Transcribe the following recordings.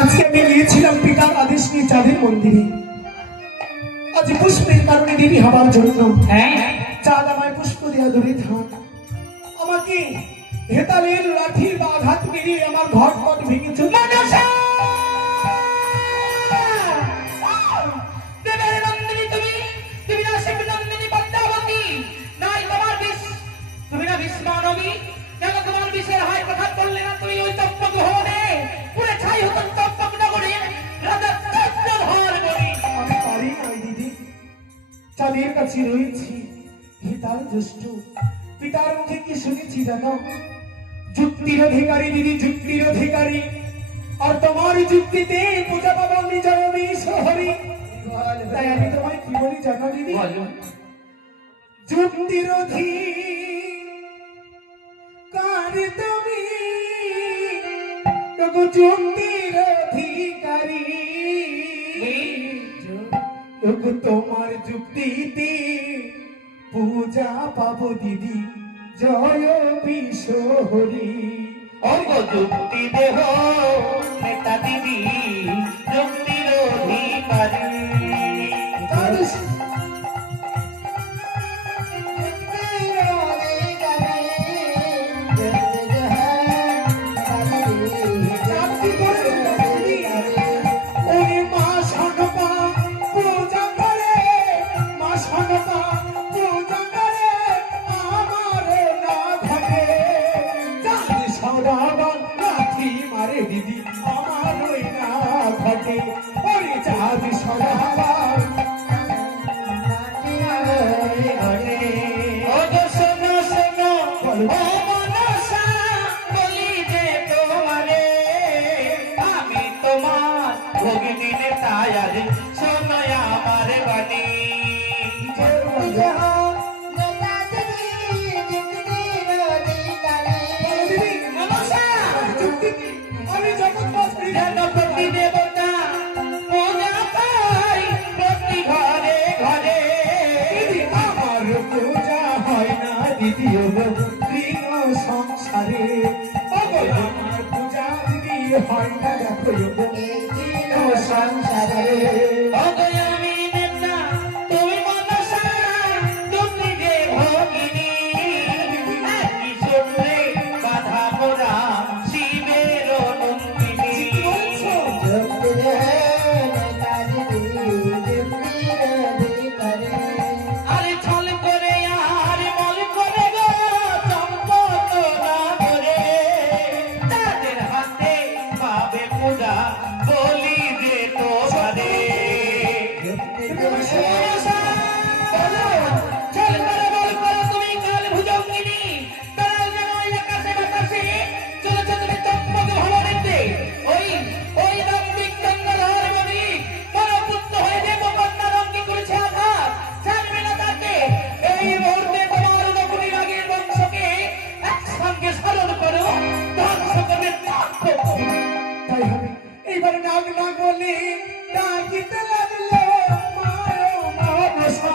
আজকে আমি গিয়েছিলাম পিতার আদেশ নিয়ে চাঁদের মন্দিরে। আজ পুষ্পের কারণে দেরি হবার জন্য চাঁদ আমায় পুষ্প দেওয়া দূরে থাক। আমাকে হেতালের লাঠির বা আঘাত মেরে আমার ঘট ঘট ভেঙে চলে চাঁদের কাছে রয়েছি হিতাল জ্যেষ্ঠ। পিতার মুখে কি শুনেছি জানো? যুক্তির অধিকারী দিদি, যুক্তির অধিকারী। আর তোমার যুক্তিতে পূজা পাবো আমি জয়মী শহরে। তাই আমি তোমায় কি বলি জানো দিদি? যুক্তির অধিকারী তুমি, যুক্তির অধিকারী। তোমার যুক্তিতে পূজা পাবো দিদি জয় বিশ্বহরি। অঙ্গ যুক্তি দেহ নেতা দিদি যুক্তির অধিকারী। দিদি আমার ওই না ঘটে ওরে চাঁদ সরাবা শোনো শোনো ও মনসা বলি যে তোমারে আমি তোমার ভগিনী তাই আজ শোনো আমার বাণী। দ্বিতীয় সংসারে আমার পূজা দিদি হয় না দেখো সংসারে। আমি নেতা তুমি মনসা তুমি যে ভগিনী একই সূত্রে বাধা পড়া শিবের নন্দিনী। আরে ছল করে আর মল করে গো চম্পক করে তাদের হাতে পাবে পূজা বলি যে তোমারে। ছল করে বল করে তুমি কাল ভুজঙ্গিনী তারা যেন আকাশে বাতাসে চলেছে তুমি চম্পক ভবনেতে ওই ওই রঙ্গিক জঙ্গলহার বনি পরপুত্র হয়ে যে কন্যা রঙ্গি করেছে আঘাত ছাড়বে না তাকে। এই মুহূর্তে তোমার নকুনি রাগের বংশকে একসঙ্গে স্মরণ করো ধ্বংস করবে। তাই হবে এইবার নাগ না বলে ডাকিতে লাগলো মনসা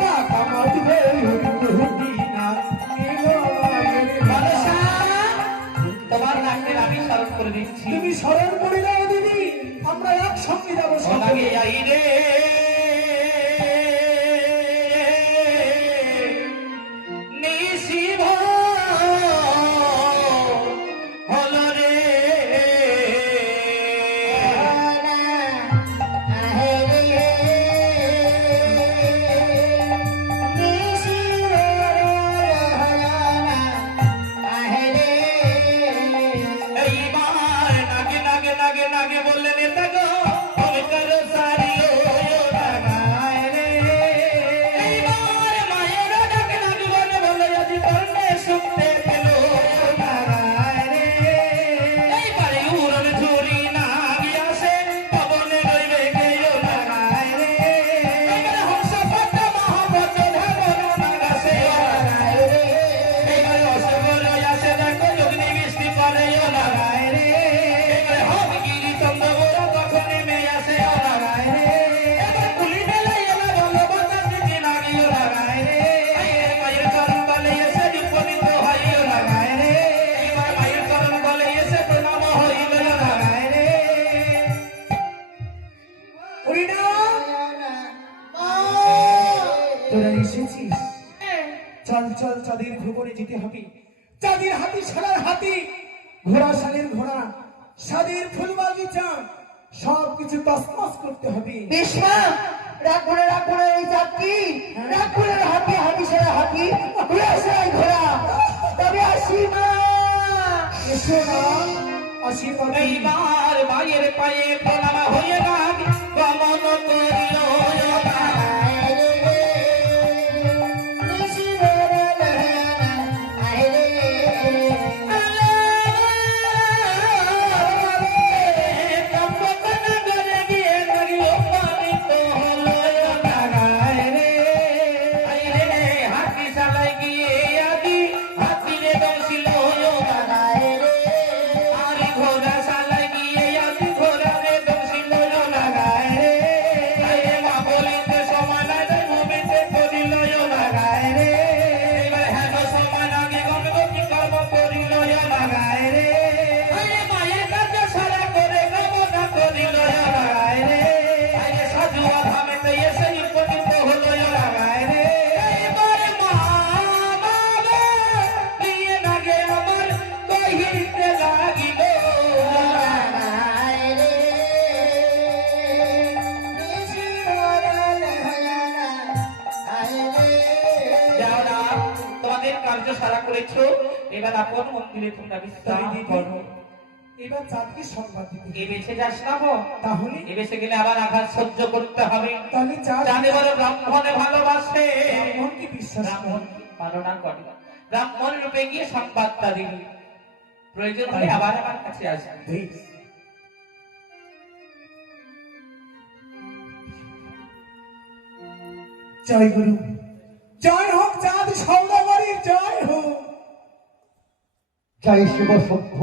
টাকা মাতবে না মনসা তোমার নাকের আমি স্মরণ করে দিচ্ছি। তুমি স্মরণ করে দাও দিদি, আমরা একসঙ্গে যাবো সঙ্গে যাই রে নিশিভ হলো রে এইবার নাগে নাগে নাগে নাগে বললেন এটা গো অঙ্কর সারিও চল চাঁদের ভুবনে যেতে হবে। চাঁদের হাতি সারার হাতি, ঘোড়া সালের ঘোড়া, সাদের ফুল বাগিচা সবকিছু তসমস করতে হবে। বিষ্মা রাখো না এই যাত্রী, রাখো না হাতি, হাতি সারা হাতি, ঘোড়া সারাই ঘোড়া, তবে আসি মা। এসো না, আশীর্বাদ দিন। এইবার মায়ের পায়ে প্রণাম হয়ে না গমন করিল কার্য সারা করেছো, এবার আপন মন্দিরে তোমরা বিশ্রাম করো। এবার চাঁদকে সংবাদ দিতে এ বেঁচে যাস না গো, তাহলে এ বেঁচে গেলে আবার আঘাত সহ্য করতে হবে। তাহলে জানে বলে ব্রাহ্মণে ভালোবাসে, ব্রাহ্মণকে বিশ্বাস ব্রাহ্মণ ভালো না করে, ব্রাহ্মণ রূপে গিয়ে সংবাদটা দিবি, প্রয়োজন হলে আবার আমার কাছে আসবে। জয় গুরু, জয় হোক চাঁদ সৌদাগরীর জয় হোক। জয় শিব শম্ভ,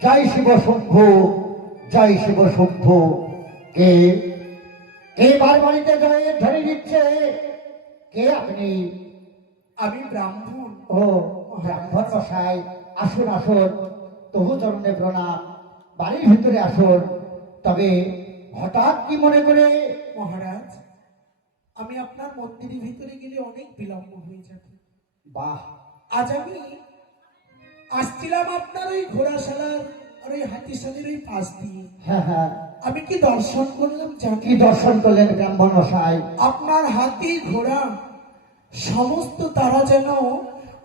জয় শিব শম্ভ, জয় শিব শম্ভ। কে কে বারবাড়িতে জয়ের ধরে দিচ্ছে? কে আপনি? আমি ব্রাহ্মণ। ও ব্রাহ্মণ মশাই, আসুন আসুন, তবু চরণে প্রণাম, বাড়ির ভিতরে আসুন। তবে হঠাৎ কি মনে করে? মহারাজ, আমি আপনার মন্দিরের ভিতরে গেলে অনেক বিলম্ব হয়ে যাবে। বাহ, আজ আমি আসছিলাম আপনার ওই ঘোড়াশালার আর ওই হাতিশালের ওই পাশ দিয়ে। হ্যাঁ হ্যাঁ, আমি কি দর্শন করলাম কি জানি? দর্শন করলেন ব্রাহ্মণ মশাই? আপনার হাতি ঘোড়া সমস্ত তারা যেন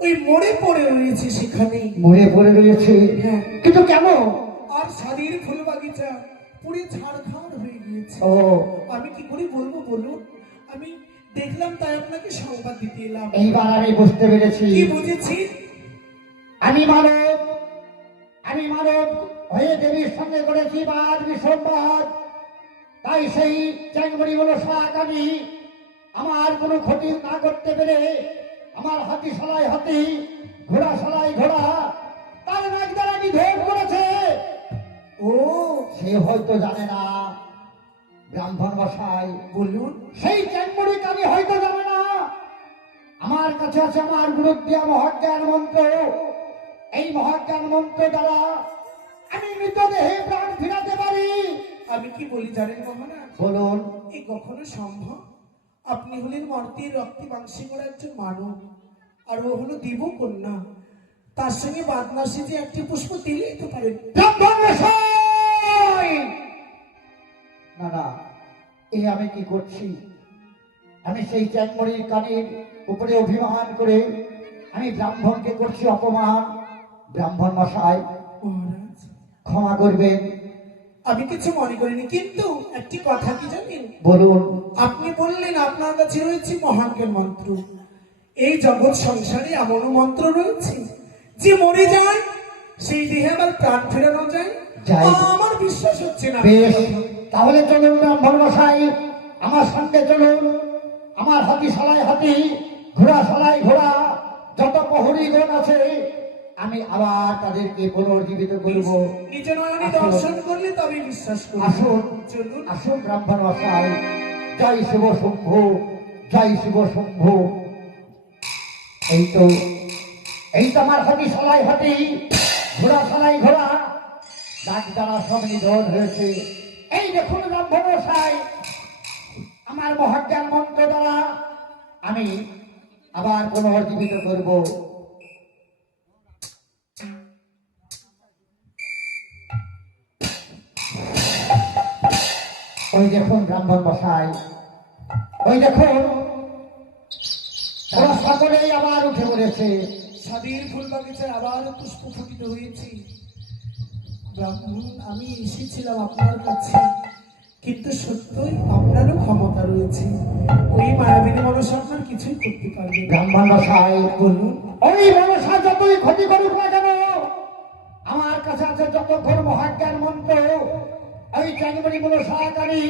ওই মোড়ে পড়ে রয়েছে, সেখানে মরে পড়ে রয়েছে। হ্যাঁ। কিন্তু কেন? আর সাদির ফুল বাগিচা পুরো ছাড়খাড় হয়ে গিয়েছে। ও, আমি কি করে বলবো বলুন? আমি দেখলাম, তাই আপনাকে সংবাদ দিতে এলাম। এইবার আমি বুঝতে পেরেছি। কি বুঝেছি? আমি মানব, আমি মানব হয়ে দেবীর সঙ্গে করেছি বাদ বিসম্বাদ, তাই সেই চ্যাংমড়ি হলো সাকানি আমার কোনো ক্ষতি না করতে পেরে আমার হাতি সালাই হাতি, ঘোড়া সালাই ঘোড়া, তার নাক দ্বারা নিধন করেছে। ও, সে হয়তো জানে না ব্রাহ্মণ মশাই, বলুন। সেই চ্যাংমড়ি কানি হয়তো জানে না আমার কাছে আছে আমার গুরুদ্দিয়া মহাজ্ঞান মন্ত্র। এই মহাজ্ঞান মন্ত্র দ্বারা আমি মৃতদেহে প্রাণ ফিরাতে পারি। আমি কি বলি জানেন মহারাজ? বলুন। এই কখনো সম্ভব? আপনি হলেন মর্তের রক্তে মাংসে করা একজন মানব, আর ও হলো দেবকন্যা। তার সঙ্গে বাদনা সেজে একটি পুষ্প দিলেই তো পারেন। ব্রাহ্মণ মশাই! না না, এই আমি কি করছি? আমি সেই চ্যাংমড়ির কানের উপরে অভিমান করে আমি ব্রাহ্মণকে করছি অপমান। ব্রাহ্মণ মশাই, মহারাজ, ক্ষমা করবেন। আমি কিছু মনে করিনি, কিন্তু একটি কথা কি জানেন? বলুন। আপনি বললেন আপনার কাছে রয়েছে মহাজ্ঞান মন্ত্র। এই জগৎ সংসারে এমনও মন্ত্র রয়েছে যে মরে যায় সেই দেহে আবার প্রাণ ফেরানো যায়। যায়। আমার বিশ্বাস হচ্ছে না। বেশ, তাহলে চলুন ব্রাহ্মণ মশাই, আমার সঙ্গে চলুন। আমার হাতি সালাই হাতি, ঘোড়া সালাই ঘোড়া, যত প্রহরীগণ আছে আমি আবার তাদেরকে পুনর্জীবিত করব। নিজ নয়নে আসুন। দর্শন করলে তবে বিশ্বাস করব। আসুন চলুন। আসুন ব্রাহ্মণ মশাই। জয় শিব শম্ভু, জয় শিব শম্ভু। এই তো আমার হাতি সালাই হাতি, ঘোড়া সালাই ঘোড়া, ডাক দ্বারা সব নিধন হয়েছে। এই দেখুন ব্রাহ্মণ মশাই, আমার মহাজ্ঞান মন্ত্র দ্বারা আমি আবার পুনর্জীবিত করব। ওই দেখুন ব্রাহ্মণ মশাই, ওই দেখুন ওরা সকলেই আবার উঠে পড়েছে। স্বাধীন ফুল বাগিচায় আবার পুষ্প ফুটিত হয়েছে। ব্রাহ্মণ, আমি এসেছিলাম আপনার কাছে, কিন্তু সত্যই আপনারও ক্ষমতা রয়েছে। ওই মায়াবিনী মনসা আপনার কিছুই করতে পারবে না। ব্রাহ্মণ মশাই, বলুন। ওই মনসা যতই ক্ষতি করুক না কেন, আমার কাছে আছে যতক্ষণ মহাজ্ঞান মন্ত্র, ওই চ্যাংমণি মনসাকারী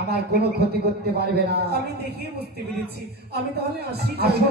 আমার কোনো ক্ষতি করতে পারবে না। আমি দেখেই বুঝতে পেরেছি। আমি তাহলে আসি। আসুন।